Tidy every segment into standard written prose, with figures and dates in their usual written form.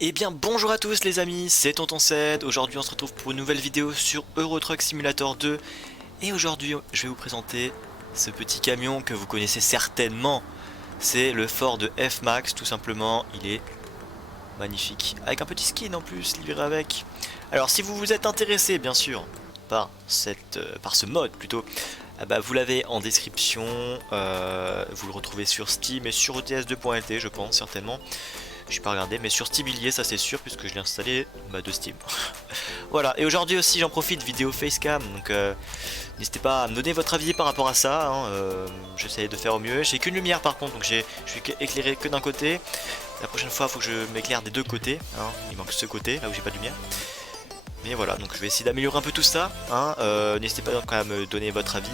Eh bien bonjour à tous les amis, c'est Tonton7. Aujourd'hui on se retrouve pour une nouvelle vidéo sur Euro Truck Simulator 2. Et aujourd'hui je vais vous présenter ce petit camion que vous connaissez certainement. C'est le Ford F-Max tout simplement, il est magnifique. Avec un petit skin en plus, livré avec. Alors si vous vous êtes intéressé bien sûr par ce mode plutôt, vous l'avez en description, vous le retrouvez sur Steam et sur ETS2.lt je pense certainement. Je suis pas regardé, mais sur Steam ça c'est sûr puisque je l'ai installé de Steam. Voilà, et aujourd'hui aussi j'en profite, vidéo facecam, donc n'hésitez pas à me donner votre avis par rapport à ça, hein, j'essaie de faire au mieux. J'ai qu'une lumière par contre, donc je suis éclairé que d'un côté. La prochaine fois il faut que je m'éclaire des deux côtés, hein. Il manque ce côté, là où j'ai pas de lumière. Mais voilà, donc je vais essayer d'améliorer un peu tout ça, hein. N'hésitez pas donc à me donner votre avis,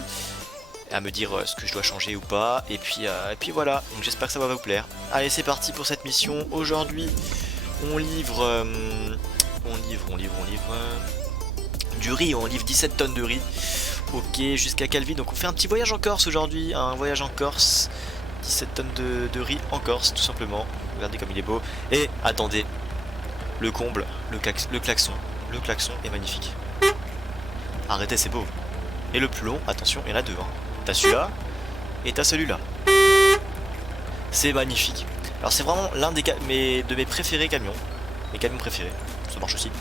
à me dire ce que je dois changer ou pas, et puis voilà, donc j'espère que ça va vous plaire. Allez, c'est parti pour cette mission. Aujourd'hui on livre du riz, on livre 17 tonnes de riz. Ok, jusqu'à Calvi, donc on fait un petit voyage en Corse aujourd'hui, un voyage en Corse, 17 tonnes de riz en Corse tout simplement. Regardez comme il est beau, et attendez, le comble, le klaxon est magnifique. Arrêtez, c'est beau. Et le plus long, attention, il y en a deux, hein. T'as celui-là et t'as celui-là. C'est magnifique. Alors c'est vraiment l'un de mes préférés camions. Mes camions préférés. Ça marche aussi.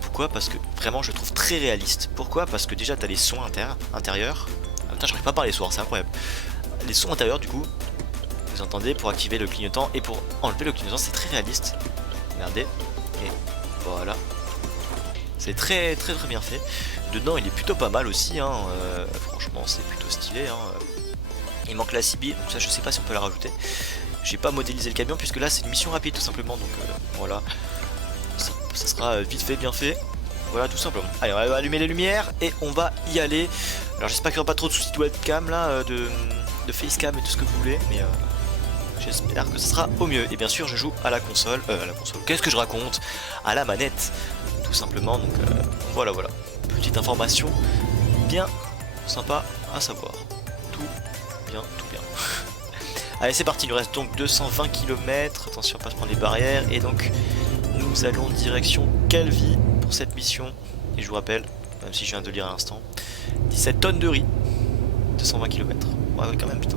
Pourquoi? Parce que vraiment je le trouve très réaliste. Pourquoi? Parce que déjà t'as les sons intérieurs. Ah, putain, j'arrive pas à parler ce soir, c'est incroyable. Les sons intérieurs du coup, vous entendez, pour activer le clignotant et pour enlever le clignotant, c'est très réaliste. Regardez. Et voilà. C'est très bien fait. Dedans il est plutôt pas mal aussi, hein. Franchement c'est plutôt stylé, hein. Il manque la CB, donc ça je sais pas si on peut la rajouter. J'ai pas modélisé le camion puisque là c'est une mission rapide tout simplement, donc voilà. Ça sera vite fait, bien fait. Voilà tout simplement. Allez, on va allumer les lumières et on va y aller. Alors j'espère qu'il n'y aura pas trop de soucis de webcam là, de facecam et tout ce que vous voulez, mais j'espère que ce sera au mieux. Et bien sûr je joue à la console, qu'est-ce que je raconte? À la manette, tout simplement, donc voilà. Petite information bien sympa à savoir. Tout bien. Allez, c'est parti, il nous reste donc 220 km. Attention à pas se prendre les barrières. Et donc, nous allons direction Calvi pour cette mission. Et je vous rappelle, même si je viens de le lire à l'instant, 17 tonnes de riz, 220 km. Ouais, quand même, putain.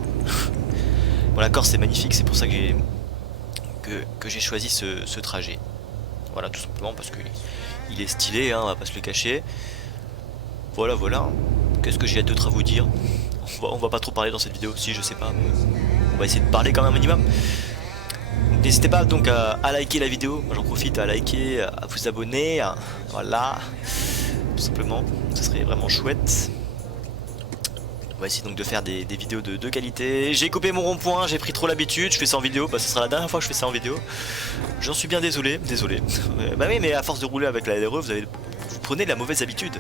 Bon, la Corse c'est magnifique, c'est pour ça que j'ai choisi ce trajet. Voilà, tout simplement parce qu'il est stylé, hein, on va pas se le cacher. Voilà. Qu'est-ce que j'ai d'autre à vous dire? On va pas trop parler dans cette vidéo, si je sais pas, mais on va essayer de parler quand même un minimum. N'hésitez pas donc à liker la vidéo, moi j'en profite à liker, à vous abonner, voilà, tout simplement, ça serait vraiment chouette. On va essayer donc de faire des vidéos de qualité. J'ai coupé mon rond-point, j'ai pris trop l'habitude, je fais ça en vidéo, ce sera la dernière fois que je fais ça en vidéo. J'en suis bien désolé. Bah oui, mais à force de rouler avec la LRE, vous prenez de la mauvaise habitude.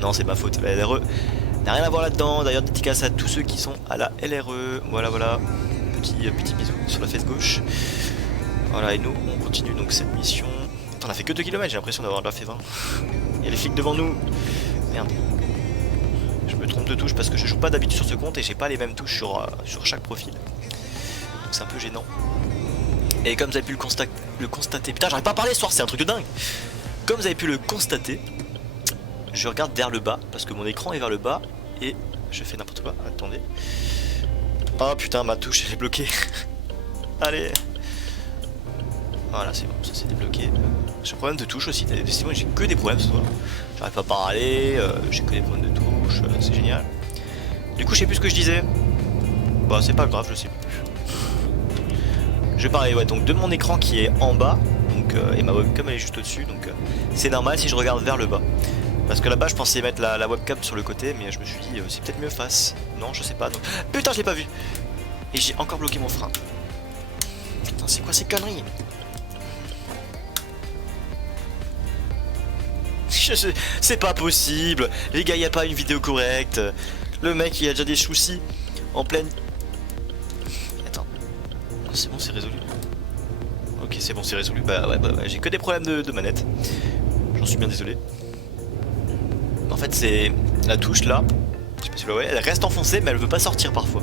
Non, c'est ma faute, la LRE n'a rien à voir là-dedans. D'ailleurs, dédicace à tous ceux qui sont à la LRE. Voilà. Petit bisou sur la fesse gauche. Voilà, et nous, on continue donc cette mission. Attends, on a fait que 2 km, j'ai l'impression d'avoir déjà fait 20. Il y a les flics devant nous. Merde. Je me trompe de touche parce que je joue pas d'habitude sur ce compte et j'ai pas les mêmes touches sur chaque profil. Donc c'est un peu gênant. Et comme vous avez pu le constater... Putain, j'arrive pas à parler ce soir, c'est un truc de dingue. Comme vous avez pu le constater, je regarde vers le bas parce que mon écran est vers le bas et je fais n'importe quoi. Attendez. Oh putain, ma touche elle est bloquée. Allez. Voilà, c'est bon, ça s'est débloqué. J'ai un problème de touche aussi. Décidément, j'ai que des problèmes ce soir. J'arrive pas à parler, j'ai que des problèmes de touche, c'est génial. Du coup, je sais plus ce que je disais. Bah, c'est pas grave, je sais plus. Je parlais donc de mon écran qui est en bas, donc et ma webcam elle est juste au-dessus, donc c'est normal si je regarde vers le bas. Parce que là-bas je pensais mettre la webcam sur le côté, mais je me suis dit c'est peut-être mieux face. Non, je sais pas. Non. Putain, je l'ai pas vu. Et j'ai encore bloqué mon frein. Putain, c'est quoi ces conneries? C'est pas possible. Les gars, y a pas une vidéo correcte. Le mec il a déjà des soucis en pleine... Attends. C'est bon, c'est résolu. Ok, c'est bon, c'est résolu. Bah ouais, j'ai que des problèmes de manette. J'en suis bien désolé. En fait, c'est la touche là. Je sais pas si vous la voyez, elle reste enfoncée mais elle veut pas sortir parfois.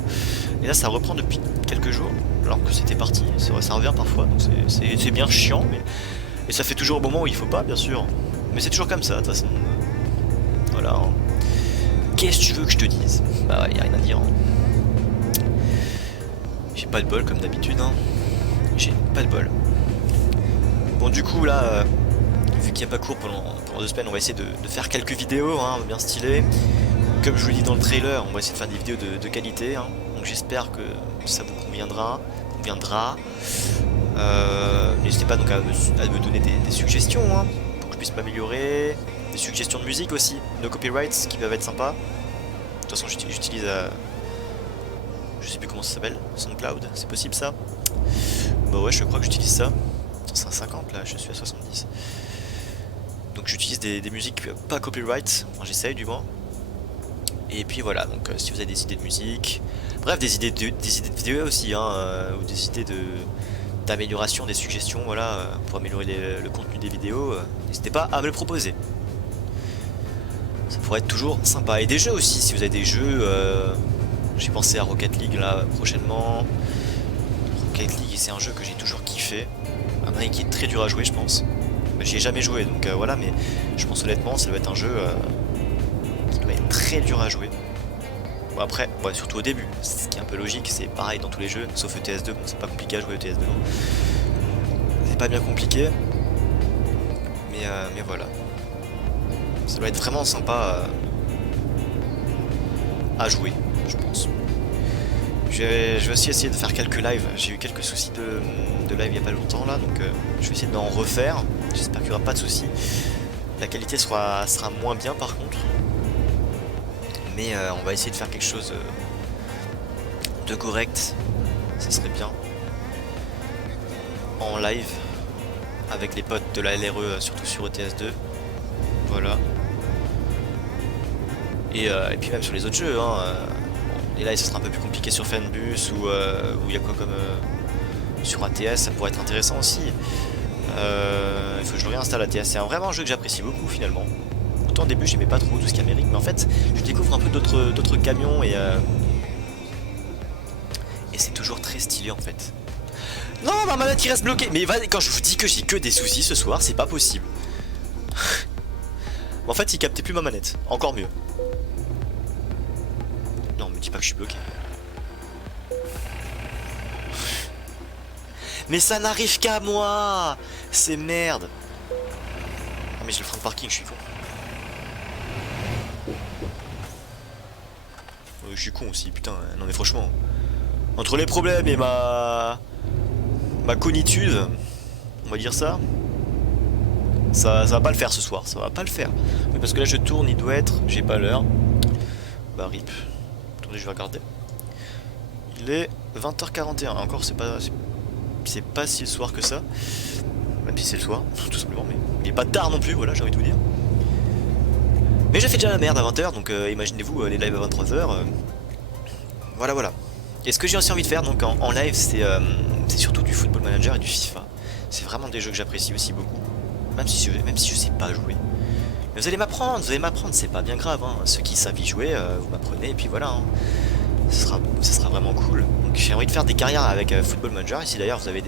Et là ça reprend depuis quelques jours, alors que c'était parti, c'est vrai ça revient parfois, donc c'est bien chiant, mais... Et ça fait toujours au moment où il faut pas bien sûr. Mais c'est toujours comme ça de toute façon. Voilà. Hein. Qu'est-ce que tu veux que je te dise? Bah ouais, y a rien à dire. Hein. J'ai pas de bol comme d'habitude. Hein. J'ai pas de bol. Bon du coup là, vu qu'il n'y a pas cours pendant 2 semaines, on va essayer de faire quelques vidéos hein, bien stylées. Comme je vous l'ai dit dans le trailer, on va essayer de faire des vidéos de qualité. Hein. Donc j'espère que ça vous conviendra. N'hésitez pas donc à me donner des suggestions hein, pour que je puisse m'améliorer. Des suggestions de musique aussi, no copyrights qui peuvent être sympas. De toute façon j'utilise je sais plus comment ça s'appelle, SoundCloud, c'est possible ça? Bah ouais je crois que j'utilise ça. C'est un 50 là, je suis à 70. Donc j'utilise des musiques pas copyright, enfin j'essaye du moins. Et puis voilà, donc si vous avez des idées de musique, bref des idées de vidéo aussi, hein, ou des idées d'amélioration, des suggestions, voilà, pour améliorer le contenu des vidéos, n'hésitez pas à me le proposer. Ça pourrait être toujours sympa. Et des jeux aussi, si vous avez des jeux, j'ai pensé à Rocket League là prochainement. Rocket League c'est un jeu que j'ai toujours kiffé, un mec qui est très dur à jouer je pense. J'y ai jamais joué donc voilà, mais je pense honnêtement ça doit être un jeu qui doit être très dur à jouer. Bon après, ouais, surtout au début, ce qui est un peu logique, c'est pareil dans tous les jeux, sauf ETS2, bon c'est pas compliqué à jouer ETS2. C'est pas bien compliqué, mais voilà. Ça doit être vraiment sympa à jouer, je pense. Je vais aussi essayer de faire quelques lives, j'ai eu quelques soucis de live il y a pas longtemps là, donc je vais essayer d'en refaire, j'espère qu'il n'y aura pas de soucis. La qualité sera moins bien par contre. Mais on va essayer de faire quelque chose de correct, ça serait bien, en live, avec les potes de la LRE, surtout sur ETS2, voilà. Et puis même sur les autres jeux, hein, les lives ça sera un peu plus compliqué sur Fanbus, ou il y a quoi comme... sur ATS, ça pourrait être intéressant aussi. Il faut que je le réinstalle ATS, c'est vraiment un jeu que j'apprécie beaucoup finalement. Autant au début j'aimais pas trop tout ce qui est Amérique, mais en fait je découvre un peu d'autres camions et c'est toujours très stylé en fait. Non, ma manette qui reste bloquée. Mais quand je vous dis que j'ai que des soucis ce soir, c'est pas possible. En fait il captait plus ma manette, encore mieux. Non me dis pas que je suis bloqué. Mais ça n'arrive qu'à moi. C'est merde. Ah mais j'ai le frein de parking, je suis con. Je suis con aussi, putain, non mais franchement. Entre les problèmes et ma cognitude, on va dire ça, ça va pas le faire ce soir, ça va pas le faire. Mais parce que là je tourne, il doit être, j'ai pas l'heure. Bah rip. Attendez, je vais regarder. Il est 20h41, encore c'est pas si le soir que ça. Même si c'est le soir, tout simplement, mais il est pas tard non plus, voilà, j'ai envie de vous dire. Mais j'ai fait déjà la merde à 20h, donc imaginez-vous les lives à 23h. Voilà. Et ce que j'ai aussi envie de faire donc en live, c'est surtout du Football Manager et du FIFA. C'est vraiment des jeux que j'apprécie aussi beaucoup. Même si je sais pas jouer. Mais vous allez m'apprendre, c'est pas bien grave. Hein. Ceux qui savent y jouer, vous m'apprenez, et puis voilà. Hein. Ce sera vraiment cool. Donc j'ai envie de faire des carrières avec Football Manager. Ici d'ailleurs, vous avez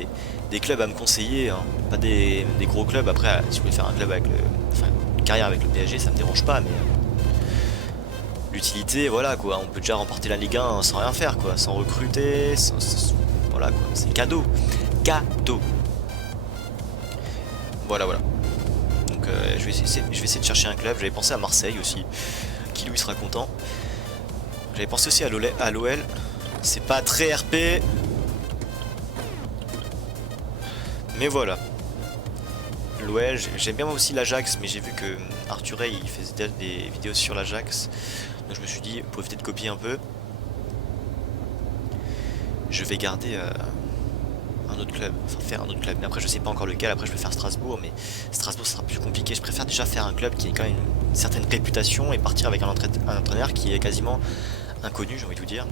des clubs à me conseiller. Hein. Pas des gros clubs. Après, si vous voulez faire un club avec une carrière avec le PSG, ça me dérange pas, mais l'utilité, voilà quoi, on peut déjà remporter la Ligue 1 sans rien faire quoi, sans recruter, voilà quoi, c'est cadeau. Voilà. Donc je vais essayer de chercher un club, j'avais pensé à Marseille aussi, qui lui sera content. J'avais pensé aussi à l'OL, c'est pas très RP, mais voilà. L'OL, j'aime bien aussi l'Ajax, mais j'ai vu que Arthur Ray il faisait déjà des vidéos sur l'Ajax. Donc je me suis dit, pour éviter de copier un peu, je vais garder un autre club, enfin faire un autre club. Mais après je sais pas encore lequel, après je vais faire Strasbourg, mais Strasbourg sera plus compliqué. Je préfère déjà faire un club qui ait quand même une certaine réputation et partir avec un entraîneur qui est quasiment inconnu, j'ai envie de vous dire.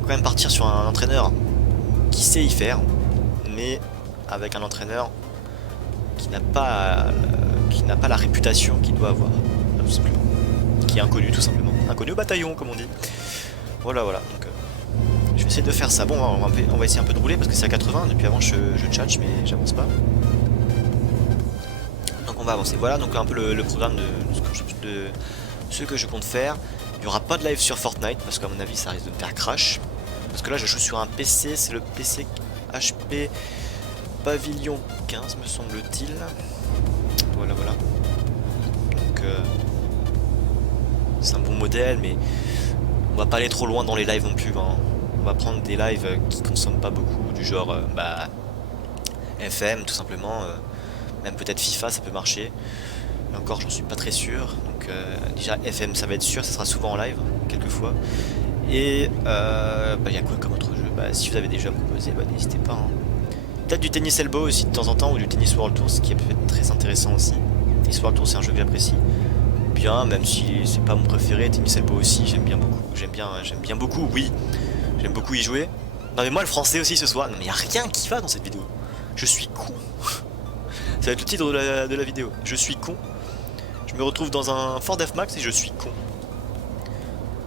Quand même partir sur un entraîneur qui sait y faire, mais avec un entraîneur qui n'a pas la réputation qu'il doit avoir, tout simplement. qui est inconnu tout simplement. Inconnu au bataillon comme on dit. Voilà, voilà. Donc, je vais essayer de faire ça. Bon, on va essayer un peu de rouler parce que c'est à 80. Depuis avant, je tchatche, mais j'avance pas. Donc, on va avancer. Voilà, donc un peu le programme de ce que je compte faire. Il n'y aura pas de live sur Fortnite parce qu'à mon avis, ça risque de me faire crash. Parce que là, je joue sur un PC. C'est le PC HP Pavilion 15, me semble-t-il. Voilà, voilà. Donc, c'est un bon modèle, mais on va pas aller trop loin dans les lives non plus. Hein. On va prendre des lives qui consomment pas beaucoup, du genre FM tout simplement, même peut-être FIFA ça peut marcher. Et encore j'en suis pas très sûr. Donc déjà FM ça va être sûr, ça sera souvent en live, quelquefois. Et y a quoi comme autre jeu? Si vous avez déjà proposé, n'hésitez pas. Hein. Peut-être du tennis elbow aussi de temps en temps, ou du tennis World Tour, ce qui peut être très intéressant aussi. Tennis World Tour c'est un jeu que j'apprécie bien, même si c'est pas mon préféré. Tennis elbow aussi, j'aime bien beaucoup. J'aime bien beaucoup, oui. J'aime beaucoup y jouer. Non mais moi le français aussi ce soir. Non mais y a rien qui va dans cette vidéo. Je suis con. Ça va être le titre de la vidéo. Je suis con. Je me retrouve dans un Ford F-Max et je suis con.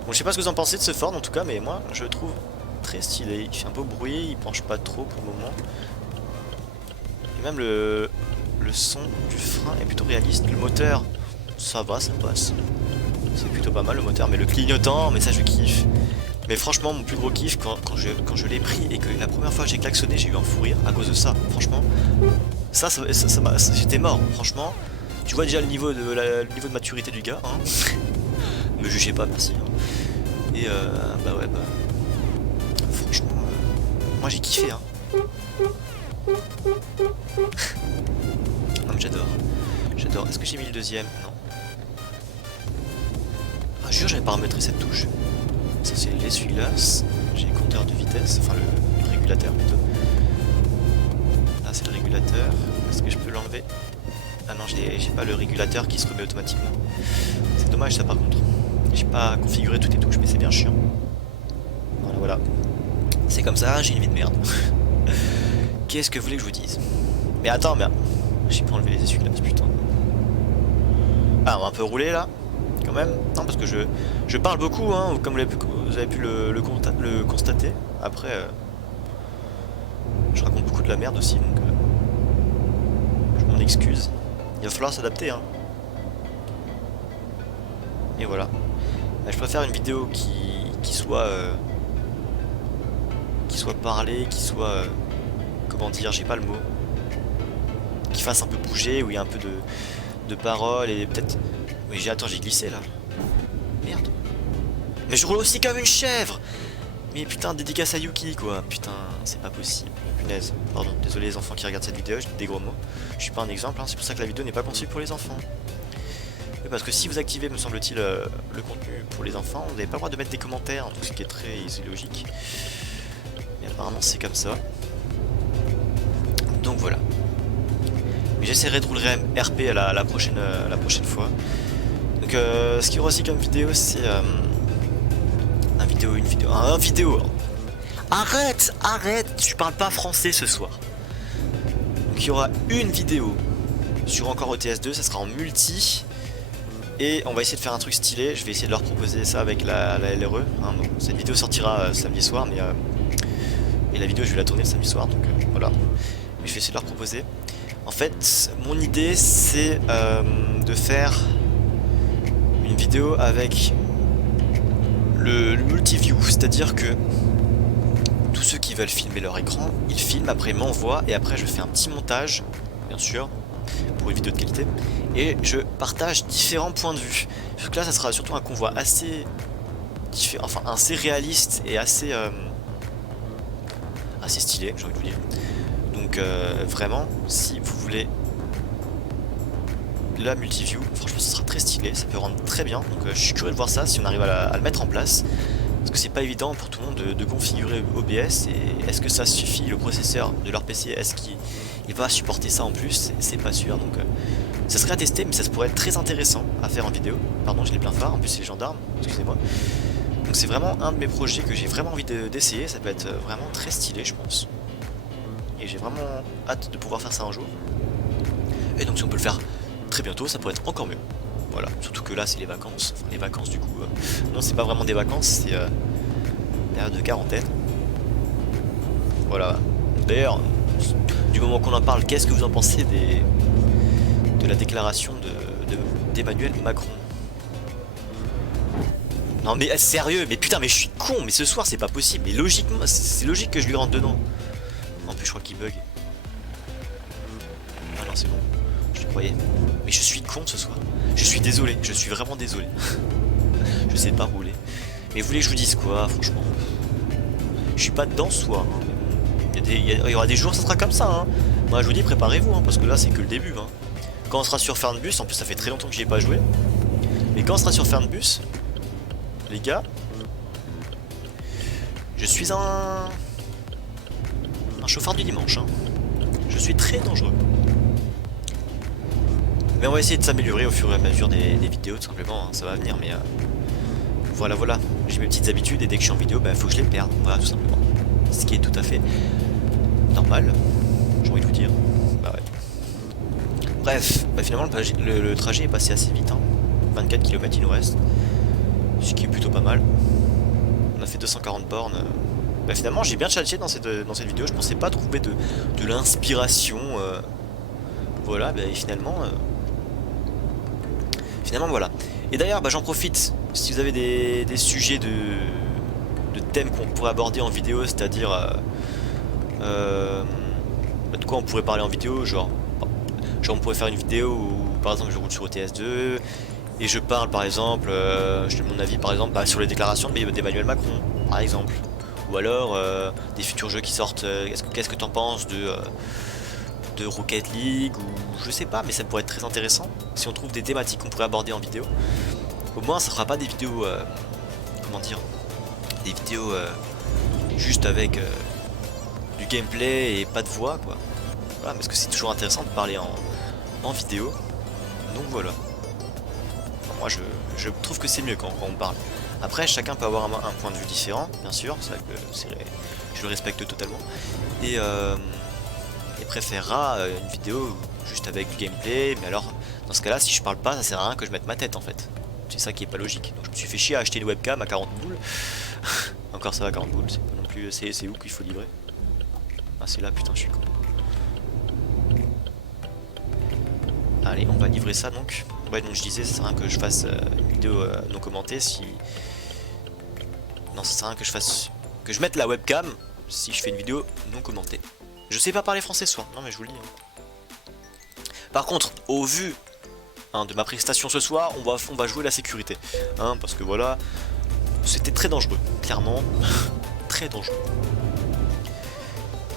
Bon, je sais pas ce que vous en pensez de ce Ford en tout cas, mais moi je le trouve très stylé. Il fait un beau bruit, il penche pas trop pour le moment. Et même le son du frein est plutôt réaliste. Le moteur, ça va, ça passe. C'est plutôt pas mal le moteur, mais le clignotant, mais ça je kiffe. Mais franchement, mon plus gros kiff quand je l'ai pris et que la première fois que j'ai klaxonné, j'ai eu un fou rire à cause de ça. Franchement, j'étais mort. Franchement, tu vois déjà le niveau de maturité du gars. Hein. Me jugez pas, merci. Hein. Et franchement, moi j'ai kiffé. Hein. Non mais j'adore. J'adore. Est-ce que j'ai mis le deuxième? Non. Ah, jure, j'avais paramétré cette touche. Ça c'est l'essuie-glace, j'ai le compteur de vitesse, enfin le régulateur plutôt. Là c'est le régulateur, est-ce que je peux l'enlever? Ah non, j'ai pas le régulateur qui se remet automatiquement. C'est dommage ça par contre. J'ai pas configuré toutes les touches mais c'est bien chiant. Voilà, voilà. C'est comme ça, j'ai une vie de merde. Qu'est-ce que vous voulez que je vous dise? Mais attends, mais j'ai pas enlevé les essuie-glaces, putain. Ah, on va un peu rouler là quand même. Non, parce que je parle beaucoup, hein, comme vous avez pu le constater. Après, je raconte beaucoup de la merde aussi, donc je m'en excuse. Il va falloir s'adapter. Hein. Et voilà. Je préfère une vidéo qui soit parlée, qui soit... comment dire, j'ai pas le mot. Qui fasse un peu bouger, où il y a un peu de paroles et peut-être... Oui, attends, j'ai glissé là. Merde. Mais je roule aussi comme une chèvre. Mais putain, dédicace à Yuki quoi. Putain, c'est pas possible. Punaise. Pardon, désolé les enfants qui regardent cette vidéo, je dis des gros mots. Je suis pas un exemple, hein. C'est pour ça que la vidéo n'est pas conçue pour les enfants. Oui, parce que si vous activez, me semble-t-il, le contenu pour les enfants, vous n'avez pas le droit de mettre des commentaires, tout ce qui est très logique. Mais apparemment c'est comme ça. Donc voilà. Mais j'essaierai de rouler RP à la prochaine fois. Donc ce qu'il y aura aussi comme vidéo, c'est une vidéo. Arrête, tu parles pas français ce soir. Donc il y aura une vidéo sur encore OTS2, ça sera en multi. Et on va essayer de faire un truc stylé. Je vais essayer de leur proposer ça avec la LRE. Hein, bon, cette vidéo sortira samedi soir, mais et la vidéo je vais la tourner le samedi soir, donc voilà. Mais je vais essayer de leur proposer. En fait, mon idée c'est de faire une vidéo avec le multi-view, c'est-à-dire que tous ceux qui veulent filmer leur écran, ils filment, après ils m'envoient et après je fais un petit montage, bien sûr, pour une vidéo de qualité, et je partage différents points de vue. Donc là, ça sera surtout un convoi assez réaliste et assez stylé, j'ai envie de vous dire. Donc vraiment, si vous voulez la multiview, franchement ce sera très stylé, ça peut rendre très bien, donc je suis curieux de voir ça, si on arrive à le mettre en place, parce que c'est pas évident pour tout le monde de configurer OBS, et est-ce que ça suffit, le processeur de leur PC, est-ce qu'il va supporter ça en plus, c'est pas sûr, donc ça serait à tester, mais ça pourrait être très intéressant à faire en vidéo. Pardon, j'ai les pleins phares, en plus c'est les gendarmes, excusez-moi. Donc c'est vraiment un de mes projets que j'ai vraiment envie d'essayer, ça peut être vraiment très stylé je pense. Et j'ai vraiment hâte de pouvoir faire ça un jour. Et donc si on peut le faire très bientôt, ça pourrait être encore mieux. Voilà, surtout que là c'est les vacances, enfin les vacances du coup, non c'est pas vraiment des vacances, c'est période de quarantaine. Voilà, d'ailleurs, du moment qu'on en parle, qu'est-ce que vous en pensez de la déclaration d'Emmanuel Macron? Non mais sérieux, mais putain mais je suis con, mais ce soir c'est pas possible, mais logiquement, c'est logique que je lui rentre dedans. En plus je crois qu'il bug. Ah non c'est bon, je croyais. Mais je suis con ce soir. Je suis désolé, je suis vraiment désolé. Je sais pas rouler. Mais vous voulez que je vous dise quoi, franchement? Je suis pas dedans ce soir. Hein. Il y aura des jours, ça sera comme ça. Hein. Moi je vous dis, préparez-vous, hein, parce que là c'est que le début. Hein. Quand on sera sur Fernbus, en plus ça fait très longtemps que j'y ai pas joué. Mais quand on sera sur Fernbus, les gars, je suis un chauffeur du dimanche. Hein. Je suis très dangereux. Mais on va essayer de s'améliorer au fur et à mesure des vidéos, tout simplement. Hein. Ça va venir, mais voilà, voilà. J'ai mes petites habitudes et dès que je suis en vidéo, bah, faut que je les perde. Voilà, tout simplement. Ce qui est tout à fait normal, j'ai envie de vous dire. Bah ouais. Bref, bah, finalement le trajet est passé assez vite. Hein. 24 km il nous reste. Ce qui est plutôt pas mal. On a fait 240 bornes. Bah, finalement j'ai bien chatché dans cette vidéo. Je pensais pas trouver de l'inspiration. Voilà, bah, et finalement voilà. Et d'ailleurs bah, j'en profite. Si vous avez des sujets de thèmes qu'on pourrait aborder en vidéo, c'est-à-dire de quoi on pourrait parler en vidéo, genre on pourrait faire une vidéo où par exemple je roule sur OTS2 et je parle par exemple, je donne mon avis par exemple sur les déclarations d'Emmanuel Macron par exemple, ou alors des futurs jeux qui sortent, qu'est-ce que t'en penses de Rocket League, ou je sais pas, mais ça pourrait être très intéressant si on trouve des thématiques qu'on pourrait aborder en vidéo. Au moins ça fera pas des vidéos, comment dire, des vidéos juste avec du gameplay et pas de voix quoi. Voilà, parce que c'est toujours intéressant de parler en vidéo. Donc voilà. Enfin, moi je trouve que c'est mieux quand on parle. Après chacun peut avoir un point de vue différent, bien sûr, je le respecte totalement. Et préférera une vidéo juste avec du gameplay, mais alors dans ce cas là si je parle pas ça sert à rien que je mette ma tête en fait. C'est ça qui est pas logique. Donc je me suis fait chier à acheter une webcam à 40 boules. Encore ça va 40 boules, c'est pas non plus. C'est où qu'il faut livrer? Ah c'est là, putain je suis con. Allez on va livrer ça donc. Ouais donc je disais ça sert à rien que je fasse une vidéo non commentée si. Non ça sert à rien que je mette la webcam si je fais une vidéo non commentée. Je sais pas parler français ce soir, non mais je vous le dis. Hein. Par contre, au vu de ma prestation ce soir, on va jouer la sécurité. Hein, parce que voilà, c'était très dangereux, clairement. Très dangereux.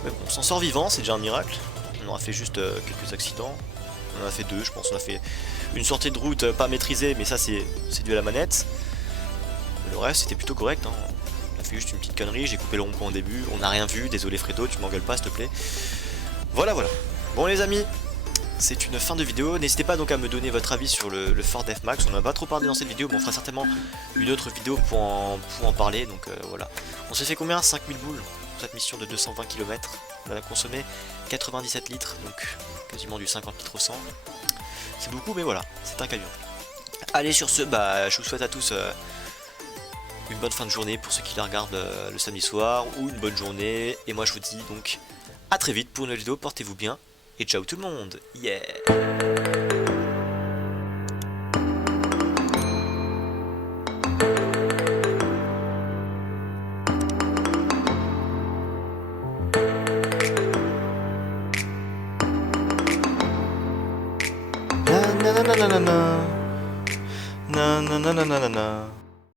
Mais bon, on s'en sort vivant, c'est déjà un miracle. On aura fait juste quelques accidents. On en a fait deux, je pense. On a fait une sortie de route pas maîtrisée, mais ça c'est dû à la manette. Le reste c'était plutôt correct. Hein. On a fait juste une petite connerie, j'ai coupé le rond-point au début, on n'a rien vu, désolé Fredo, tu m'engueules pas s'il te plaît. Voilà voilà. Bon les amis, c'est une fin de vidéo, n'hésitez pas donc à me donner votre avis sur le Ford F-Max, on n'a pas trop parlé dans cette vidéo, mais on fera certainement une autre vidéo pour en parler, donc voilà. On s'est fait combien? 5000 boules pour cette mission de 220 km, on a consommé 97 litres, donc quasiment du 50 litres au 100. C'est beaucoup mais voilà, c'est un camion. Allez sur ce, bah je vous souhaite à tous une bonne fin de journée pour ceux qui la regardent le samedi soir, ou une bonne journée, et moi je vous dis donc à très vite pour une vidéo, portez-vous bien, et ciao tout le monde, yeah. Na na na na na na na na na na na na.